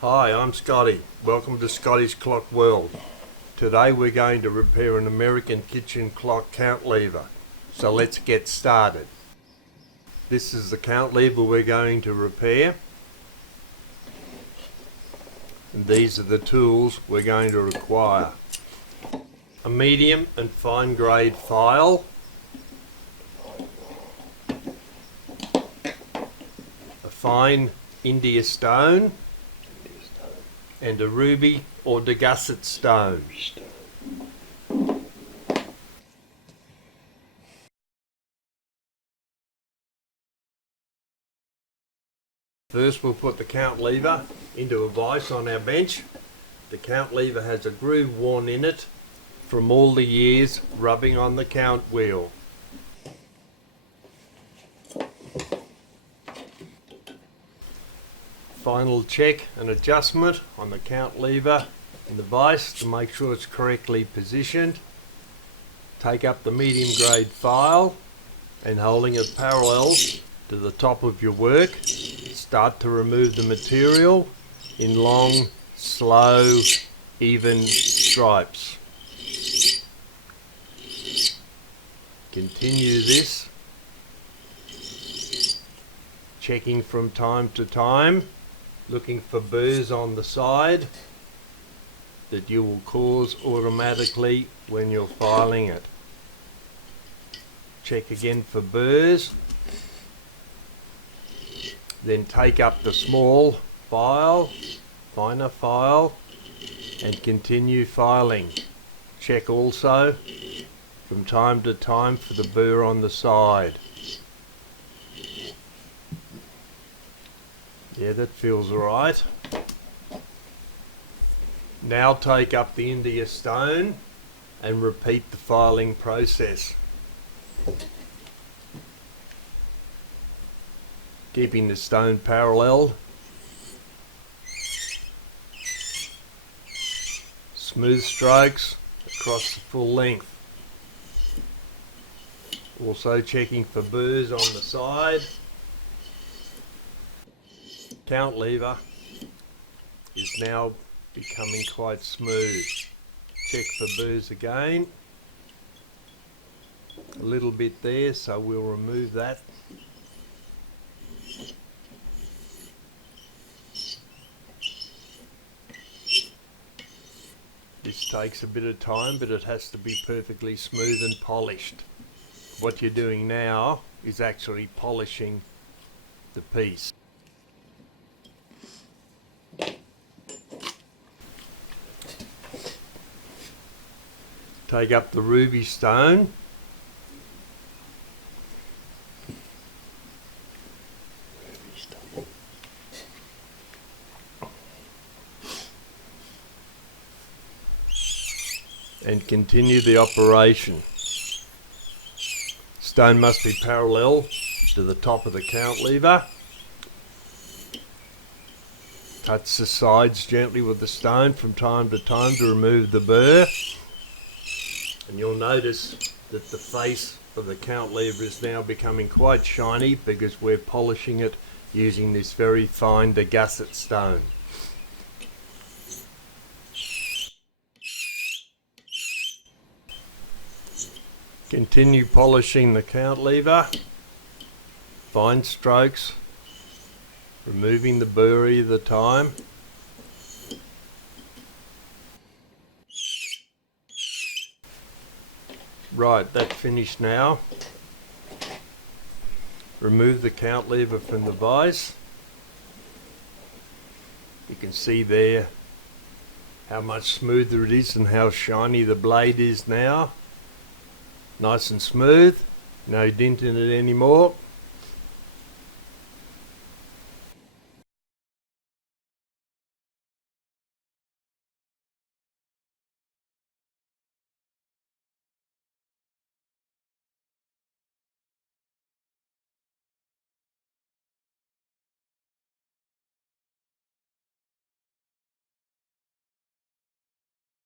Hi, I'm Scotty. Welcome to Scotty's Clock World. Today we're going to repair an American kitchen clock count lever. So let's get started. This is the count lever we're going to repair. And these are the tools we're going to require. A medium and fine grade file. A fine India stone. And a ruby or degusset stone. First we'll put the count lever into a vise on our bench. The count lever has a groove worn in it from all the years rubbing on the count wheel. Final check and adjustment on the count lever in the vise to make sure it's correctly positioned. Take up the medium grade file and holding it parallel to the top of your work, start to remove the material in long, slow, even stripes. Continue this, checking from time to time, looking for burrs on the side that you will cause automatically when you're filing it. Check again for burrs. Then take up the small file, finer file, and continue filing. Check also from time to time for the burr on the side. Yeah, that feels right. Now take up the India stone and repeat the filing process. Keeping the stone parallel. Smooth strokes across the full length. Also checking for burrs on the side. Count lever is now becoming quite smooth. Check for burrs again. A little bit there, so we'll remove that. This takes a bit of time, but it has to be perfectly smooth and polished. What you're doing now is actually polishing the piece. Take up the ruby stone. And continue the operation. Stone must be parallel to the top of the count lever. Touch the sides gently with the stone from time to time to remove the burr. And you'll notice that the face of the count lever is now becoming quite shiny because we're polishing it using this very fine degusset stone. Continue polishing the count lever, fine strokes, removing the burr either time. Right, that's finished now. Remove the count lever from the vise. You can see there how much smoother it is and how shiny the blade is now. Nice and smooth, no dent in it anymore.